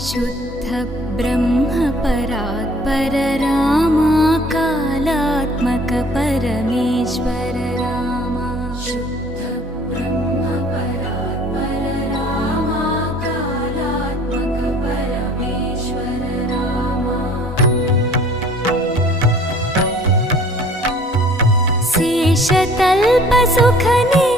शुद्ध ब्रह्म परात्पर रामा कालात्मक परमेश्वर रामा शुद्ध ब्रह्म परात्पर रामा कालात्मक परमेश्वर रामा शेषतल्प सुखनि